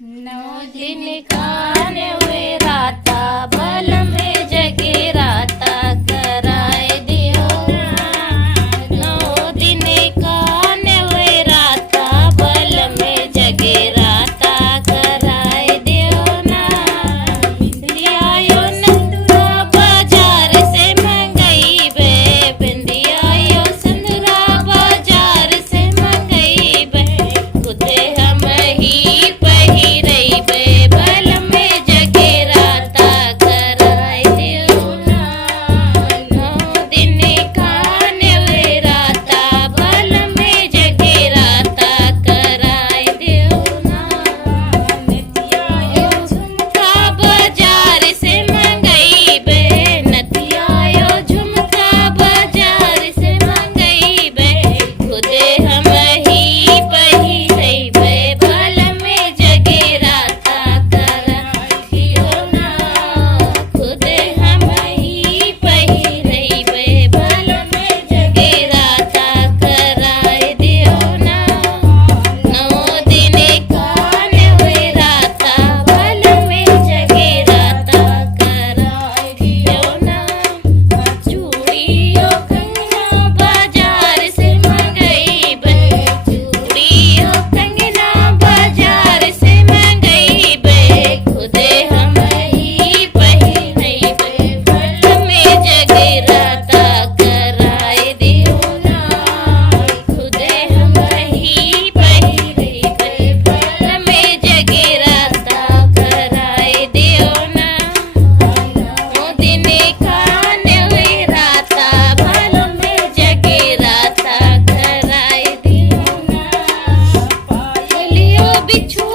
नौ दिन काने हुए राता बल में जगे राता कराए दियो ना। नौ दिन काने हुए राता बल में जगे राता कराए दियो ना। बिंदियायो नंदुरा बाजार से मंगई बे, बिंदियायो संदुरा बाजार से मंगई बे, खुदे हम ही पहिरई बे, बल में जगे राता कराए दियो ना। नौ दिन काने हुए राता बल में जगे राता कराए दियो ना। नदियायो झुमका बाजार से मंगई बे, नदियायो झुमका बाजार से मंगई बे, खुदे हम ही पहिरई बे, बल में जगे राता कराए दियो ना। खुदे हम ही पहिरई बे, बल में जगे राता कराए दियो ना। नौ दिन काने हुए राता बल में जगे राता कराए दियो ना। चूड़ियों कंगना बाजार से मंगई बे, चूड़ियों कंगना बाजार से मंगई बे, खुदे हम ही पहिरई बे, बल में जगे राता कराए दियो ना। खुदे हम ही पहिरई बे, बल में जगे राता कराए दियो ना। नौ दिन काने हुए राता बल में जगे राता कराए दियो ना। पायलियो बिछु